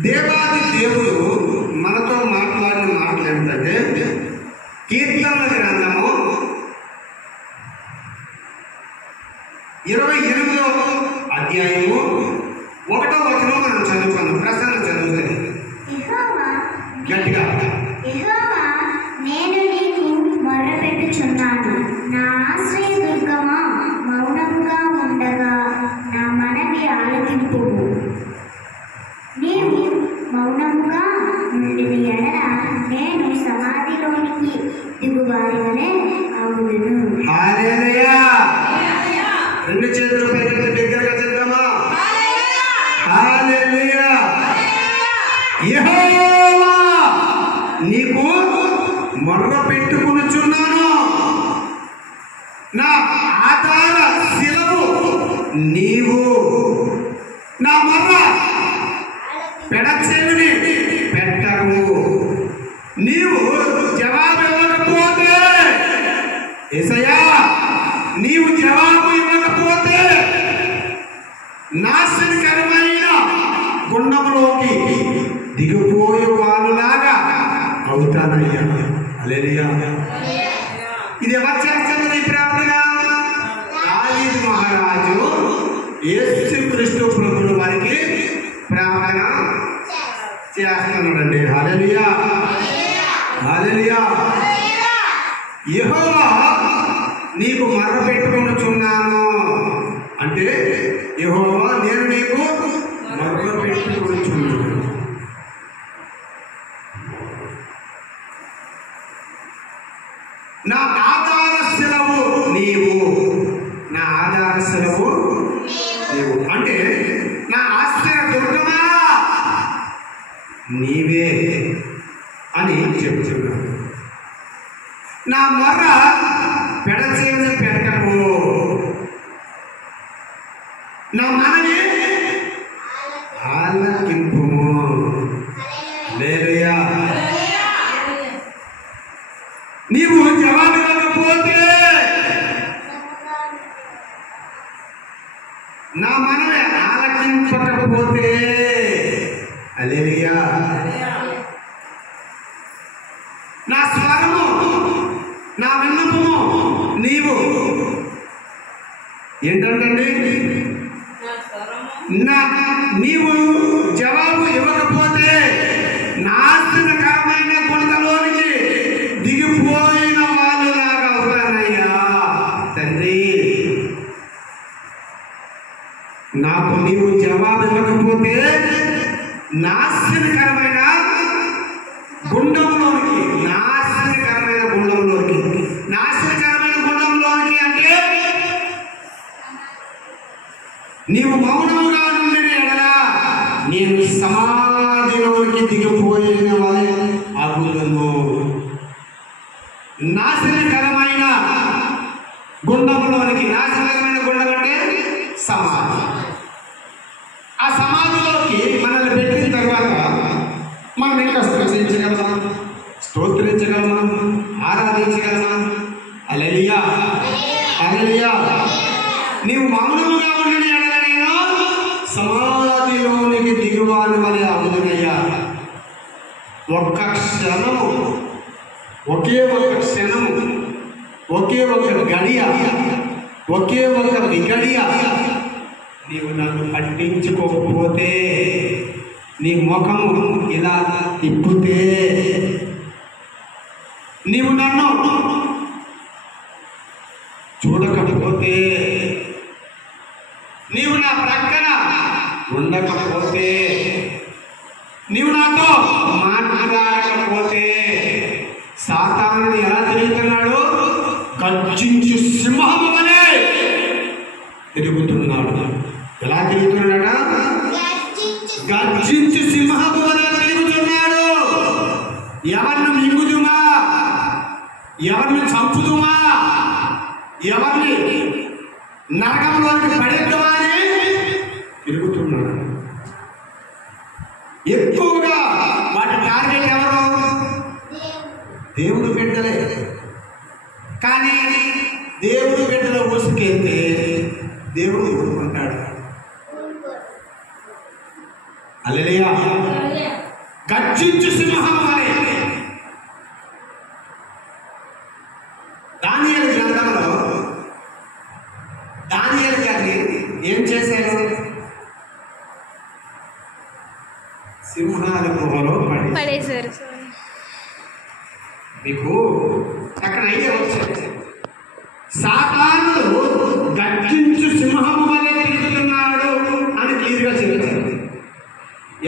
దేవాది దేవుడు మనతో మాట్లాడిన మాటలు ఏమిటంటే కీర్తనల గ్రంథము 28వ అధ్యాయము 1వ వచనం మనం చదువుకున్నాం. ప్రసన్న చదువుతుంది గట్టిగా. యెహోవా, నేను నీకు మొర్రపెట్టుచున్నాను, నా ఆశ్రయ దుర్గమా, మౌనముగా ఉండగా నా మనవి ఆలకింపుము. నీవు మౌనముగా నుండిన ఎడల నేను సమాధిలోనికి దిగువారి వలె అవుదును. హల్లెలూయా. రెండు చేతులు పైకి దగ్గరగా చేద్దామా? హల్లెలూయా. యెహోవా, నీకు మొర్ర పెట్టుకొనుచున్నాను, నా ఆధార శిలవు నీవు, నా మొర్ర పెడచెవిని పెట్టకు. నీవు జవాబు ఇవ్వకపోతే, యేసయ్యా నీవు జవాబు ఇవ్వకపోతే నాశనకరమైన గుండంలోకి దిగిపోయే వాళ్ళలాగా అవుతానయ్యా. హల్లెలూయా. ఇది ఎవరు చేస్తున్నది ప్రార్థన? దావీదు మహారాజు యేసుక్రీస్తు ప్రభువు వారికి ప్రార్థన చేస్తున్నాడండి. హల్లెలూయా. హల్లెలూయా. యెహోవా, నీకు మొర్ర పెట్టుకొనుచున్నాను అంటే, యెహోవా నేను నీకు మొర్ర పెట్టుకొనుచున్నాను. నా ఆధార శిలవు నీవు, నా ఆధార శిలవు నీవు అంటే నా ఆశ్రయ దుర్గమా నీవే అని చెప్తున్నాను. నా మొర్ర పెడచెవిన పెట్టకు, నా మనవి ఆలకింపుము. హల్లెలూయా. నీవు జవాబు ఇవ్వకపోతే, నా మనవి ఆలకింపకపోతే, హల్లెలూయా, నా స్వరము నా విన్నపము నీవు ఏంటంటే నీవు జవాబు ఇవ్వకపోతే నాశనకరమైన గుంటలోనికి దిగిపోయిన వాళ్ళలాగా అవుతానయ్యా తండ్రి. నాకు నీవు జవాబు ఇవ్వకపోతే నాశనకరమైన గుండంలోనికి, నాశనకరమైన గుండంలోనికి, నాశనకరమైన గుండంలోనికి అంటే నీవు మౌనముగా నుండిన ఎడల నేను సమాధిలోనికి దిగిపోయిన వలె అగులను. నాశనకరమైన గుండంలోనికి, నాశనకరమైన గుండం అంటే సమాధి. ఆ సమాధిలోకి మనల్ని పెట్టిన తర్వాత మనం ఇంకా స్తుతించగలమా, స్తోత్రించగలమా, ఆరాధించగలమా? హల్లెలూయా. హల్లెలూయా. నీవు మౌనముగా ఉండిన ఎడల నేను సమాధిలోనికి దిగువాని వలె అవునయ్యా. ఒక్క క్షణము, ఒకే ఒక్క క్షణము, ఒకే ఒక్క గడియ, ఒకే ఒక్క విగడియ నీవు నన్ను పట్టించుకోకపోతే, నీ ముఖము ఇలా తిప్పితే, నీవు నన్ను చూడకపోతే, నీవు నా ప్రక్కన ఉండకపోతే, నీవు నాతో మాట్లాడకపోతే, సాతానుడు ఎలా తిరుగుతున్నాడు? గర్జించు సింహము వలె తిరుగుతున్నాడు. ఎలా తిరుగుతున్నాడా? గర్జించు సింహము వలె తిరుగుతున్నాడు. ఎవరిని మింగుదుమా, ఎవరిని చంపుదుమా, ఎవరిని నరకంలోకి పడేద్దామా అని తిరుగుతున్నాడు. ఎక్కువగా వాటి టార్గెట్ ఎవరు? దేవుడు బిడ్డలే. కానీ దేవుడు బిడ్డల ఊసుకెళ్తే దేవుడు ఊరుకుంటాడు. హల్లెలూయా. గర్జించు సింహం వలె. దానియేలు గ్రంథంలో దానియేలు గారిని ఏం చేశారు? సింహాల గుహలో పడేశారు. మీకు అక్కడ ఐడియా వచ్చేది. సాతానుడు గర్జించు సింహము వలె తిరుగుతున్నాడు అని క్లియర్గా చెప్పారు.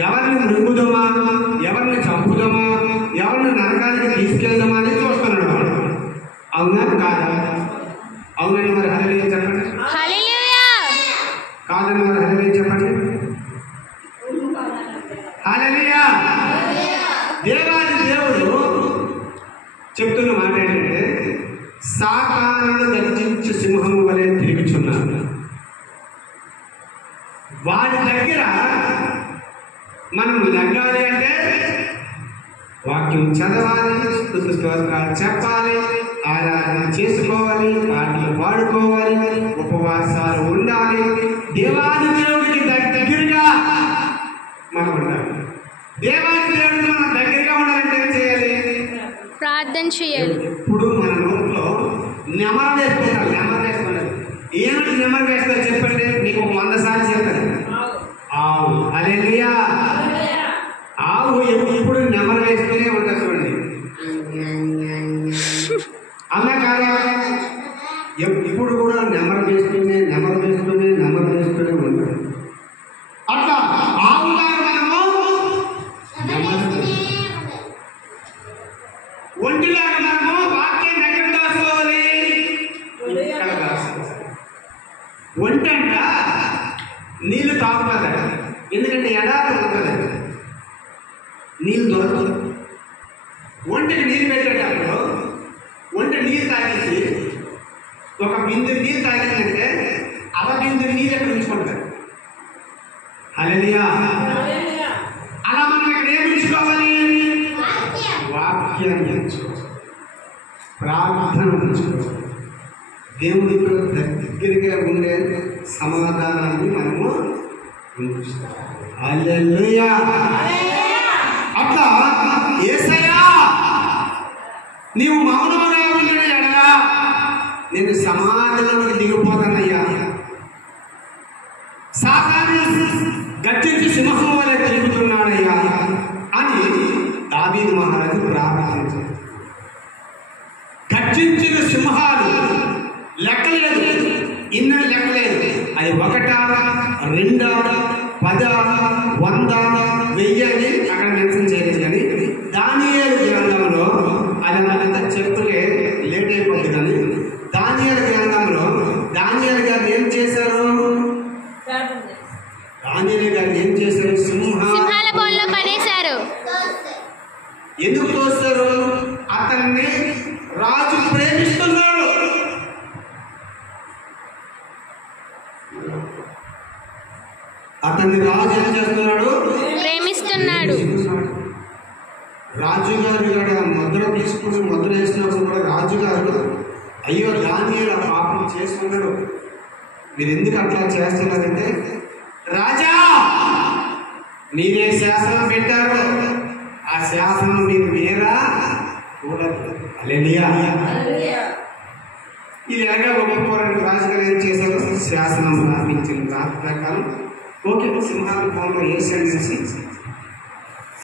ఎవరిని మృంగుదమా, ఎవరిని చంపుదమా, ఎవరిని నరకానికి తీసుకెళ్దామా అని చూస్తున్నాడు వాడు. అవునా కాదా? అవునండి. మరి హల్లెలూయా చెప్పండి. కాదండి. మరి హల్లెలూయా చెప్పండి. హల్లెలూయా. దేవాది దేవుడు చెప్తున్న మాట ఏంటంటే, సాతానుడు గర్జించు సింహము వలె తిరుగుచున్నాడు. వాడి దగ్గర మనం లగ్గాలి అంటే వాక్యం చదవాలి, స్తుతి స్తోత్రాలు చెప్పాలి, ఆరాధన చేసుకోవాలి, పాటలు పాడుకోవాలి, ఉపవాసాలు ఉండాలి. దేవాది దేవుడికి దగ్గరగా మనం ఉండాలి. దేవాది దేవుడికి మనం దగ్గరగా ఉండాలంటే ఏం చేయాలి? ప్రార్థన చేయాలి. ఎప్పుడు మన నోట్లో నెమరు వేసుకుంటారు. నెమరు వేసుకుంటారు. ఏమిటి నెమరు వేస్తారు చెప్పండి? మీకు 100 సార్లు చెప్పారు. ఆవు. హల్లెలూయా. ఆవు ఎప్పుడు నెమరు వేస్తూనే ఉంటుంది. చూడండి. అలా కాదా? ఎప్పుడు కూడా నెమరు వేస్తూనే ఉంటుంది. అట్లా ఆవులాగా మనము ఒంటిలాగా మనము వాక్యం దగ్గర దాచుకోవాలి. ఒంటి అంట నీళ్లు తాగుతుంది. ఎందుకంటే ఎడారి ఉంటుంది, నీళ్ళు దొరకదు. ఒంటికి నీళ్ళు పెట్టేటప్పుడు ఒంటి నీళ్ళు తాగేసి ఒక బిందు నీళ్ళు తాగిందంటే బిందు నీళ్ళు ఎక్కడ ఉంచుకుంటారు. హల్లెలూయా. అలా మనం ఇక్కడ ఏం ఉంచుకోవాలి? వాక్యాన్ని ఉంచుకోవాలి, ప్రార్థన ఉంచుకోవాలి, దేవుడితో దగ్గరగా ఉండే సమాధానాన్ని మనము ఉంచుకోవాలి. హల్లెలూయా. అట్లా యేసయ్యా నీవు మౌనముగా ఉండిన ఎడల నేను సమాధిలోకి దిగిపోతానయ్యా. సాతాను గర్జించి సింహం వలె తిరుగుతున్నాడయ్యా అని దావీదు మహారాజు ప్రార్థించాడు. గర్జించిన సింహాలు లెక్కలేదు, ఇన్నని లెక్కలేదు. అది 1, 2, 10, 100, 1000 అని అక్కడ మెన్షన్ చేయలేదు. కానీ దానియేలు గ్రంథంలో అదంతా చెప్పులే లేట్ అయిపోతుంది. కానీ దానియేలు గ్రంథంలో దానియేలు గారు ఏం చేశారు? సింహాల బోన్లో పడేశారు. ఎందుకు తోస్తారు? అతన్ని రాజు ప్రేమిస్తున్నాడు. అతన్ని రాజు ఏం చేస్తున్నాడు? ప్రేమిస్తున్నాడు. రాజుగారు ముద్ర తీసుకుని ముద్ర వేసినప్పుడు కూడా రాజుగారు అయ్యో దానియేలు పాపం చేసుకున్నాడు, మీరు ఎందుకు అట్లా చేస్తున్నారంటే, రాజా మీరే శాసనం పెట్టారు, ఆ శాసనం మీకు వేరా కూడదు. హల్లెలూయా. ఇది ఎలాగా ఒప్పుకోవాలని రాజుగారు ఏం చేశారు? శాసనం రాపించిన దాని ప్రకారం ఓకే సింహాల ఫోన్లో వేసేసి